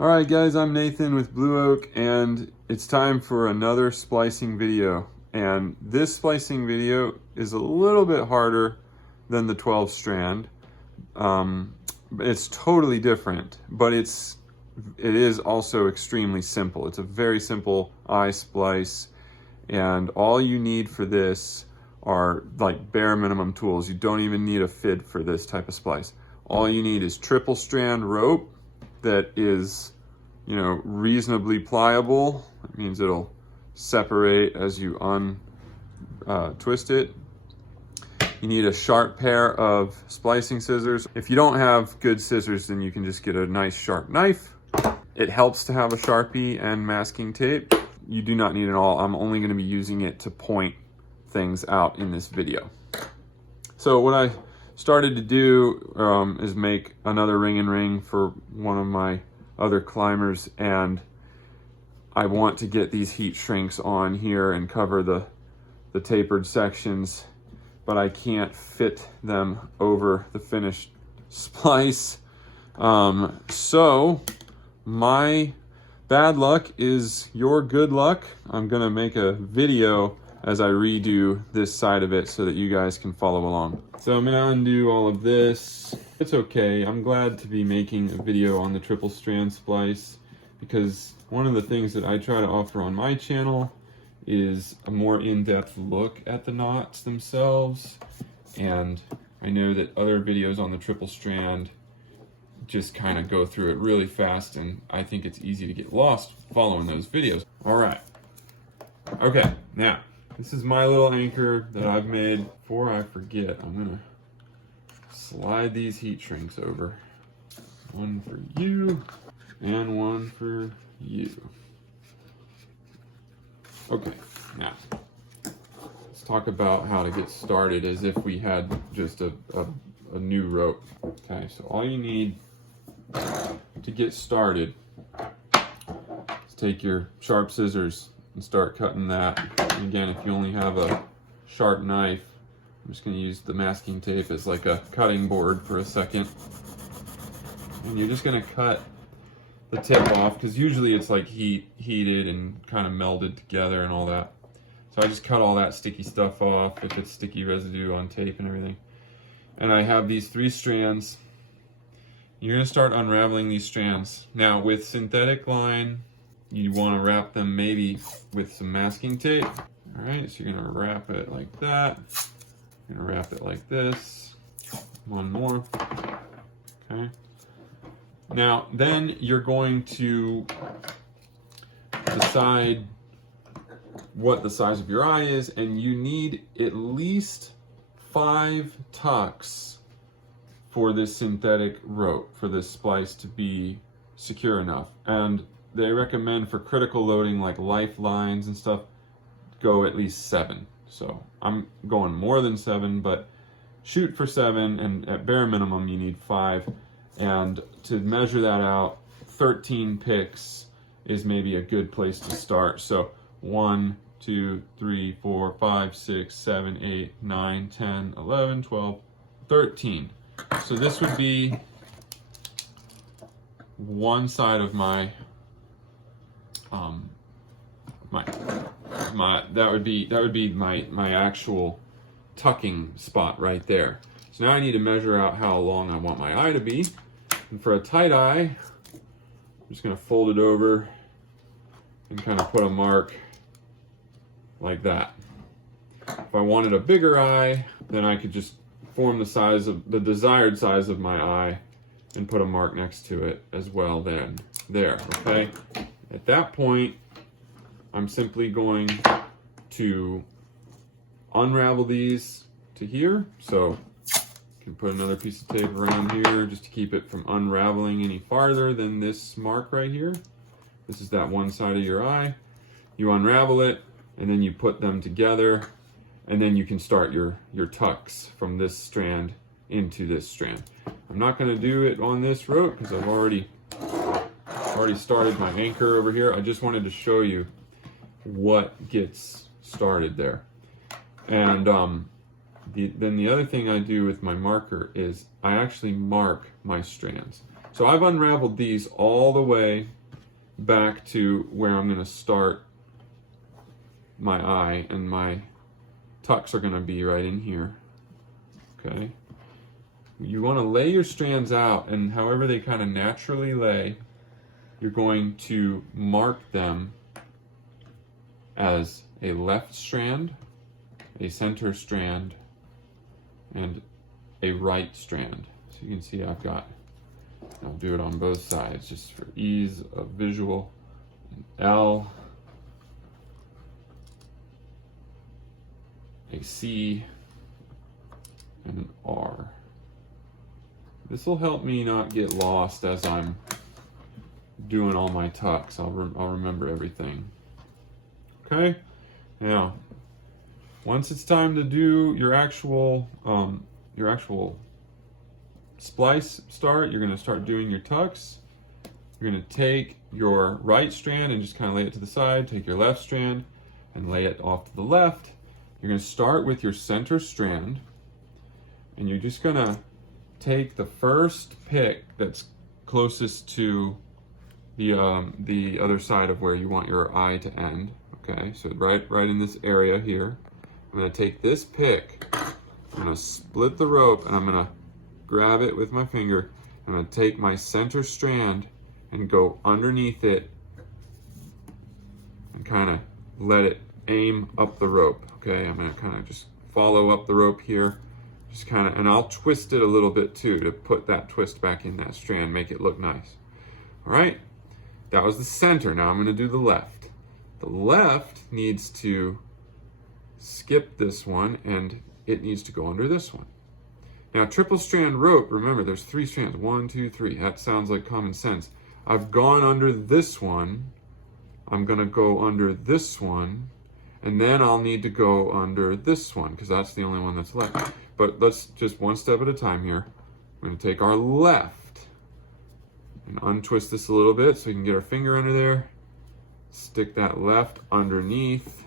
Alright guys, I'm Nathan with Blue Oak, and it's time for another splicing video. And this splicing video is a little bit harder than the 12 strand. It's totally different, but it is also extremely simple. It's a very simple eye splice, and all you need for this are like bare minimum tools. You don't even need a FID for this type of splice. All you need is triple strand rope that is, you know, reasonably pliable. That means it'll separate as you twist it. You need a sharp pair of splicing scissors. If you don't have good scissors, then you can just get a nice sharp knife. It helps to have a Sharpie and masking tape. You do not need it all. I'm only going to be using it to point things out in this video. So what I started to do is make another ring and ring for one of my other climbers, and I want to get these heat shrinks on here and cover the tapered sections, but I can't fit them over the finished splice. So my bad luck is your good luck. I'm gonna make a video as I redo this side of it so that you guys can follow along. So I'm gonna undo all of this. It's okay, I'm glad to be making a video on the triple strand splice, because one of the things that I try to offer on my channel is a more in-depth look at the knots themselves. And I know that other videos on the triple strand just kind of go through it really fast, and I think it's easy to get lost following those videos. All right, okay, now, this is my little anchor that I've made. Before I forget, I'm gonna slide these heat shrinks over. One for you, and one for you. Okay, now, let's talk about how to get started as if we had just a new rope. Okay, so all you need to get started is take your sharp scissors and start cutting that. And again, if you only have a sharp knife, I'm just going to use the masking tape as like a cutting board for a second. And you're just going to cut the tip off, because usually it's like heated and kind of melded together and all that. So I just cut all that sticky stuff off, if it's sticky residue on tape and everything. And I have these 3 strands. You're going to start unraveling these strands. Now with synthetic line, you want to wrap them maybe with some masking tape. All right, so you're going to wrap it like that. You're going to wrap it like this. One more. Okay. Now, then you're going to decide what the size of your eye is, and you need at least 5 tucks for this synthetic rope, for this splice to be secure enough. And they recommend for critical loading like lifelines and stuff, go at least 7. So I'm going more than 7, but shoot for 7, and at bare minimum you need 5. And to measure that out, 13 picks is maybe a good place to start. So 1, 2, 3, 4, 5, 6, 7, 8, 9, 10, 11, 12, 13. So this would be one side of my that would be my actual tucking spot right there. So now I need to measure out how long I want my eye to be. And for a tight eye, I'm just going to fold it over and kind of put a mark like that. If I wanted a bigger eye, then I could just form the desired size of my eye and put a mark next to it as well then. There, okay? At that point, I'm simply going to unravel these to here. So put another piece of tape around here just to keep it from unraveling any farther than this mark right here. This is that one side of your eye. You unravel it, and then you put them together, and then you can start your tucks from this strand into this strand. I'm not going to do it on this rope because I've already started my anchor over here. I just wanted to show you what gets started there. And then the other thing I do with my marker is I actually mark my strands. So I've unraveled these all the way back to where I'm going to start my eye, and my tucks are going to be right in here. Okay. You want to lay your strands out, and however they kind of naturally lay, you're going to mark them as a left strand, a center strand, and a right strand. So you can see I'll do it on both sides just for ease of visual. An L, a C, and an R. This will help me not get lost as I'm doing all my tucks. I'll remember everything. Okay, now once it's time to do your actual splice start, you're going to start doing your tucks. You're going to take your right strand and just kind of lay it to the side. Take your left strand and lay it off to the left. You're going to start with your center strand, and you're just going to take the first pick that's closest to the other side of where you want your eye to end. Okay, so right in this area here. I'm going to take this pick, I'm going to split the rope, and I'm going to grab it with my finger. I'm going to take my center strand and go underneath it and kind of let it aim up the rope. Okay, I'm going to kind of just follow up the rope here, just kind of, and I'll twist it a little bit too to put that twist back in that strand, make it look nice. All right, that was the center. Now I'm going to do the left. The left needs to skip this one, and it needs to go under this one. Now, triple strand rope, remember there's 3 strands, 1, 2, 3. That sounds like common sense. I've gone under this one. I'm gonna go under this one, and then I'll need to go under this one because that's the only one that's left. But let's just one step at a time here. We're gonna take our left and untwist this a little bit so we can get our finger under there. Stick that left underneath.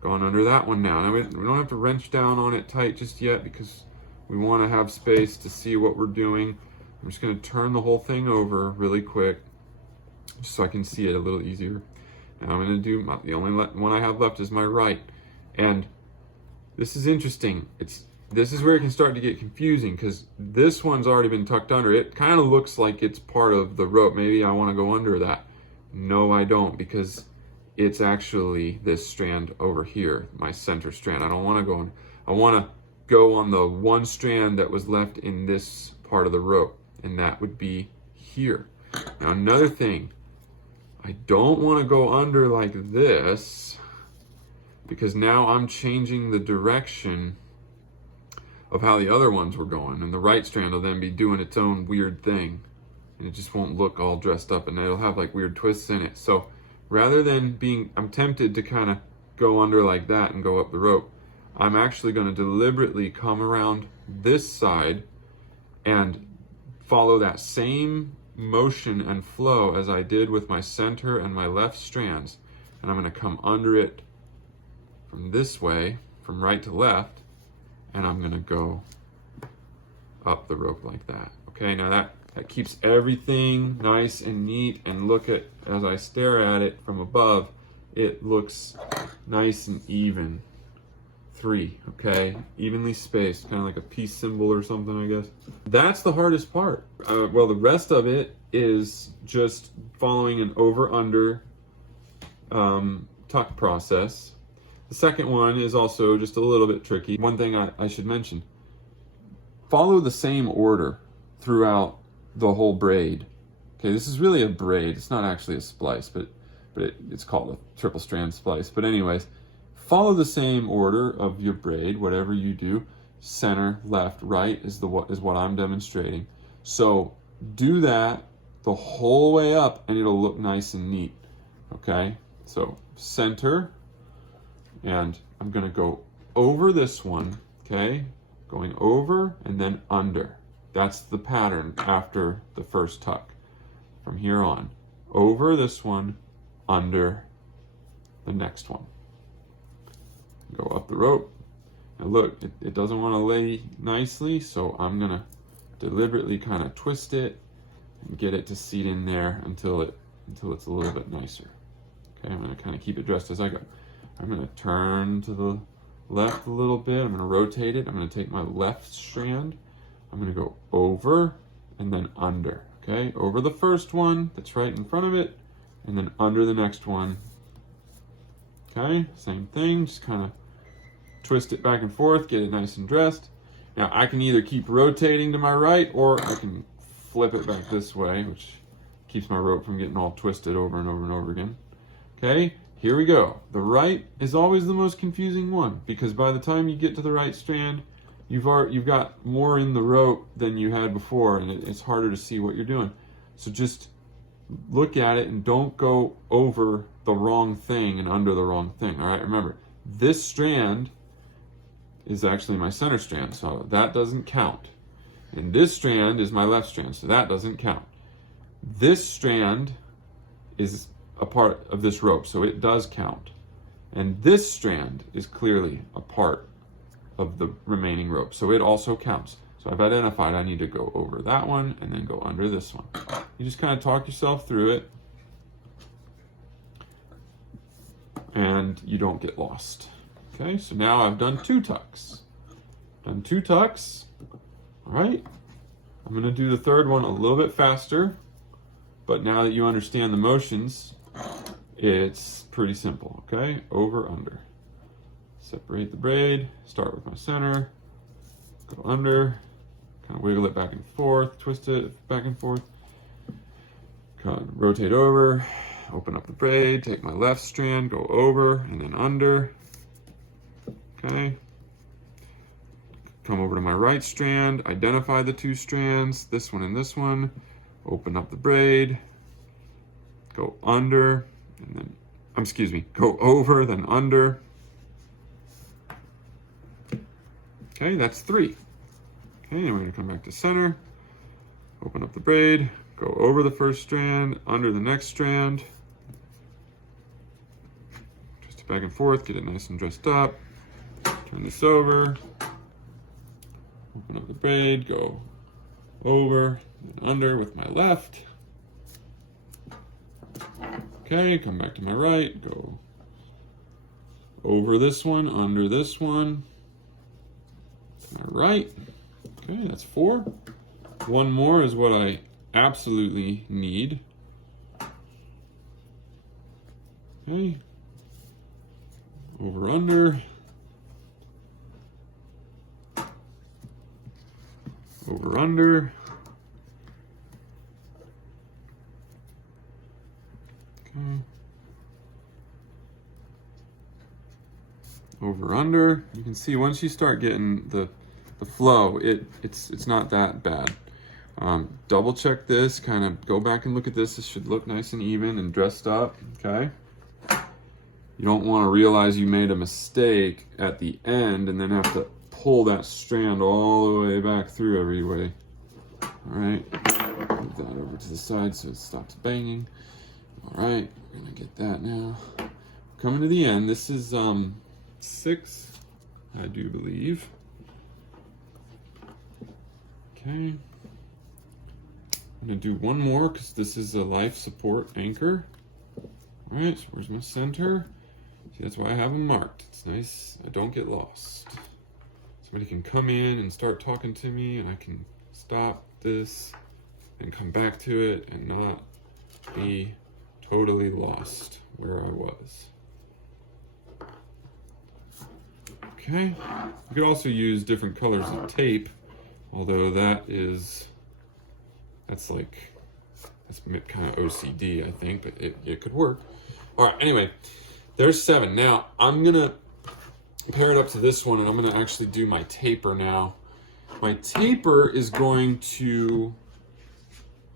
Going under that one now. Now we don't have to wrench down on it tight just yet because we want to have space to see what we're doing. I'm just going to turn the whole thing over really quick just so I can see it a little easier. Now I'm going to do, the only one I have left is my right. And this is interesting. This is where it can start to get confusing because this one's already been tucked under. It kind of looks like it's part of the rope. Maybe I want to go under that. No, I don't, because it's actually this strand over here, my center strand. I don't want to go on. I want to go on the one strand that was left in this part of the rope, and that would be here. Now another thing, I don't want to go under like this because now I'm changing the direction of how the other ones were going, and the right strand will then be doing its own weird thing, and it just won't look all dressed up, and it'll have like weird twists in it. So rather than I'm tempted to kind of go under like that and go up the rope, I'm actually going to deliberately come around this side and follow that same motion and flow as I did with my center and my left strands. And I'm going to come under it from this way, from right to left, and I'm going to go up the rope like that. Okay, now that keeps everything nice and neat, and look at, as I stare at it from above, it looks nice and even. 3, okay, evenly spaced, kind of like a peace symbol or something, I guess. That's the hardest part. Well, the rest of it is just following an over-under tuck process. The second one is also just a little bit tricky. One thing I should mention, follow the same order throughout the whole braid. Okay, this is really a braid. It's not actually a splice, but it's called a triple strand splice. But anyways, follow the same order of your braid, whatever you do. Center, left, right is what I'm demonstrating. So do that the whole way up, and it'll look nice and neat. Okay, so center, and I'm gonna go over this one. Okay, going over and then under. That's the pattern after the first tuck. From here on, over this one, under the next one. Go up the rope. Now look, it doesn't want to lay nicely, so I'm gonna deliberately kind of twist it and get it to seat in there until it's a little bit nicer. Okay, I'm gonna kind of keep it dressed as I go. I'm gonna turn to the left a little bit. I'm gonna rotate it. I'm gonna take my left strand. I'm gonna go over and then under, okay? Over the first one that's right in front of it, and then under the next one. Okay, same thing, just kind of twist it back and forth, get it nice and dressed. Now I can either keep rotating to my right, or I can flip it back this way, which keeps my rope from getting all twisted over and over and over again. Okay, here we go. The right is always the most confusing one, because by the time you get to the right strand, you've got more in the rope than you had before, and it's harder to see what you're doing. So just look at it and don't go over the wrong thing and under the wrong thing. All right, remember, this strand is actually my center strand, so that doesn't count. And this strand is my left strand, so that doesn't count. This strand is a part of this rope, so it does count. And this strand is clearly a part of the remaining rope, so it also counts. So I've identified I need to go over that one and then go under this one. You just kind of talk yourself through it, and you don't get lost. Okay, so now I've done 2 tucks. Done 2 tucks. All right, I'm gonna do the third one a little bit faster, but now that you understand the motions, it's pretty simple, okay? Over, under. Separate the braid, start with my center, go under, kind of wiggle it back and forth, twist it back and forth, kind of rotate over, open up the braid, take my left strand, go over and then under, okay? Come over to my right strand, identify the 2 strands, this one and this one, open up the braid, go under, and then, go over, then under. Okay, that's 3. Okay, and we're gonna come back to center, open up the braid, go over the first strand, under the next strand, twist it back and forth, get it nice and dressed up, turn this over, open up the braid, go over and under with my left. Okay, come back to my right, go over this one, under this one, to my right. Okay, that's 4. One more is what I absolutely need. Okay, over, under, over, under. Okay. Over, under. You can see once you start getting the flow, it's not that bad. Double check this, kind of go back and look at this. This should look nice and even and dressed up, okay? You don't want to realize you made a mistake at the end and then have to pull that strand all the way back through every way. All right, move that over to the side so it stops banging. All right, we're gonna get that now. Coming to the end, this is 6, I do believe. Okay, I'm gonna do one more because this is a life support anchor. All right, so where's my center? See, that's why I have them marked. It's nice, I don't get lost. Somebody can come in and start talking to me and I can stop this and come back to it and not be totally lost where I was. Okay, you could also use different colors of tape, although that's kind of OCD, I think, but it could work. All right, anyway, there's 7. Now, I'm gonna pair it up to this one, and I'm gonna actually do my taper now. My taper is going to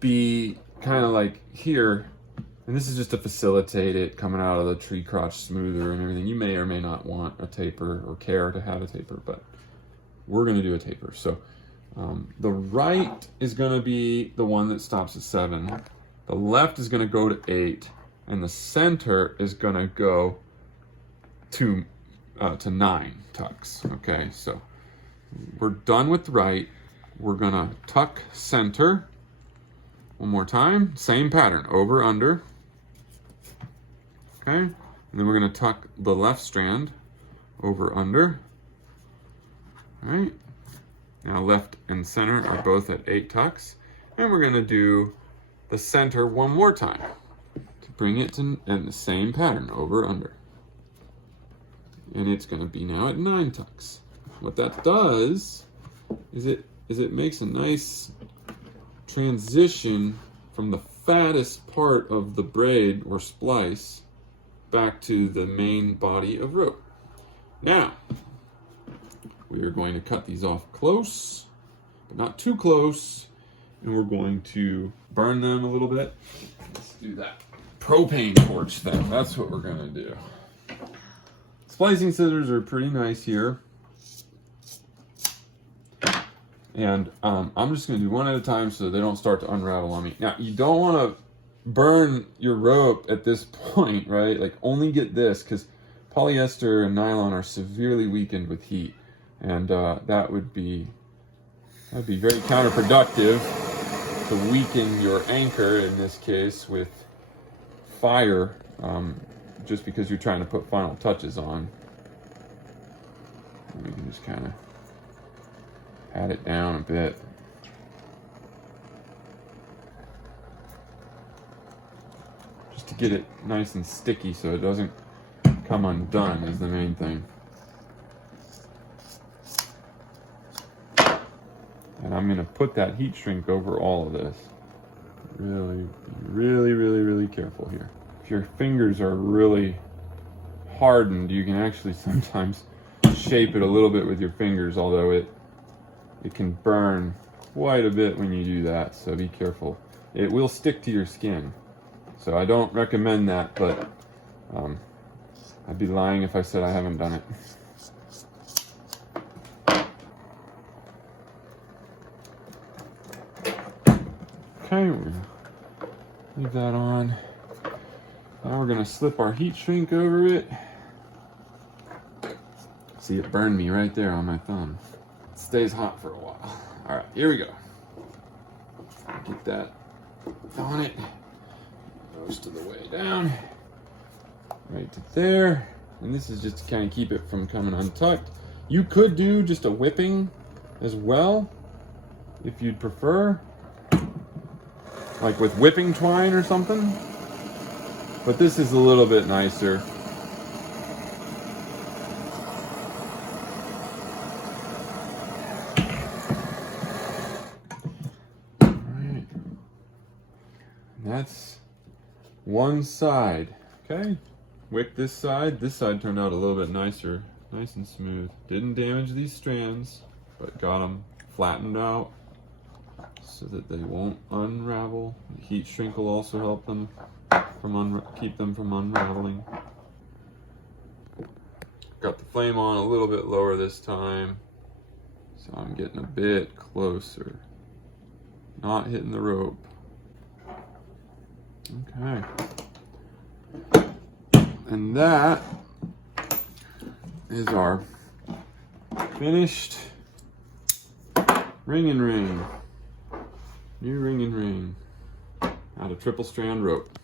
be kind of like here, and this is just to facilitate it coming out of the tree crotch smoother and everything. You may or may not want a taper or care to have a taper, but we're gonna do a taper. So the right is gonna be the one that stops at 7. The left is gonna go to 8, and the center is gonna go to 9 tucks. Okay, so we're done with the right. We're gonna tuck center, One more time, same pattern, over, under. Okay, and then we're gonna tuck the left strand over, under. All right, now left and center are both at 8 tucks. And we're gonna do the center one more time to bring it to in the same pattern, over, under. And it's gonna be now at 9 tucks. What that does is it makes a nice transition from the fattest part of the braid or splice back to the main body of rope. Now, we are going to cut these off close, but not too close, and we're going to burn them a little bit. Let's do that propane torch thing. That's what we're gonna do. Splicing scissors are pretty nice here. And I'm just gonna do one at a time so they don't start to unravel on me. Now, you don't wanna burn your rope at this point, right? Like, only get this, because polyester and nylon are severely weakened with heat. And that'd be very counterproductive to weaken your anchor, in this case, with fire, just because you're trying to put final touches on. And we can just kind of pat it down a bit. Just to get it nice and sticky so it doesn't come undone is the main thing. And I'm gonna put that heat shrink over all of this. Really careful here. If your fingers are really hardened, you can actually sometimes shape it a little bit with your fingers, although it can burn quite a bit when you do that, so be careful. It will stick to your skin. So I don't recommend that, but I'd be lying if I said I haven't done it. Okay, we're gonna leave that on. Now we're gonna slip our heat shrink over it. See, it burned me right there on my thumb. It stays hot for a while. All right, here we go. Get that on it. Most of the way down. Right to there. And this is just to kind of keep it from coming untucked. You could do just a whipping as well, if you'd prefer. Like with whipping twine or something. But this is a little bit nicer. Alright. That's one side. Okay. Wick this side. This side turned out a little bit nicer. Nice and smooth. Didn't damage these strands, but got them flattened out so that they won't unravel. The heat shrink will also help them keep them from unraveling. Got the flame on a little bit lower this time, so I'm getting a bit closer. Not hitting the rope. Okay. And that is our finished ring and ring. New ring and ring out of triple strand rope.